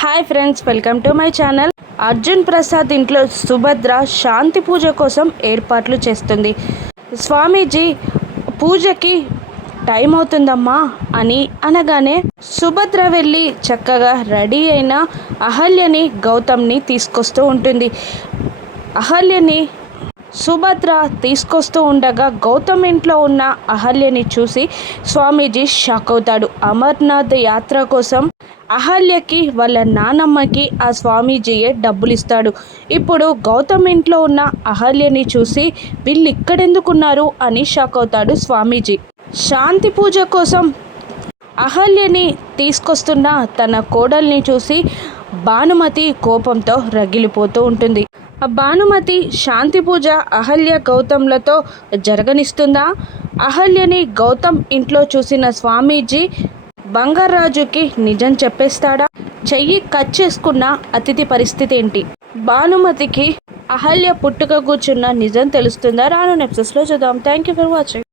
Hi friends, welcome to my channel. Arjun Prasad ఇంట్లో సుభద్ర శాంతి పూజ కోసం ఏర్పాట్లు చేస్తుంది. స్వామీజీ పూజకి టైం అవుతుందమ్మా అని అనగానే సుభద్ర వెళ్ళి చక్కగా రెడీ అయిన అహల్యని గౌతమ్ని తీసుకొస్తూ ఉంటుంది. అహల్యని సుభద్ర తీసుకొస్తూ ఉండగా గౌతమ్ ఇంట్లో ఉన్న అహల్యని చూసి స్వామీజీ షాక్ అవుతాడు. అమర్నాథ్ యాత్ర కోసం అహల్యకి వాళ్ళ నానమ్మకి ఆ స్వామీజీయే డబ్బులు ఇస్తాడు. ఇప్పుడు గౌతమ్ ఇంట్లో ఉన్న అహల్యని చూసి వీళ్ళు ఇక్కడెందుకున్నారు అని షాక్ అవుతాడు స్వామీజీ. శాంతి పూజ కోసం అహల్యని తీసుకొస్తున్న తన కోడల్ని చూసి భానుమతి కోపంతో రగిలిపోతూ ఉంటుంది. భానుమతి శాంతి పూజ అహల్య గౌతమ్లతో జరగనిస్తుందా? అహల్యని గౌతమ్ ఇంట్లో చూసిన స్వామీజీ బంగారాజుకి నిజం చెప్పేస్తాడా? చెయ్యి కట్ చేసుకున్న అతిథి పరిస్థితి ఏంటి? భానుమతికి అహల్య పుట్టుక కూర్చున్న నిజం తెలుస్తుందా? రాను ఎపిసోడ్స్లో చూద్దాం. Thank you for watching.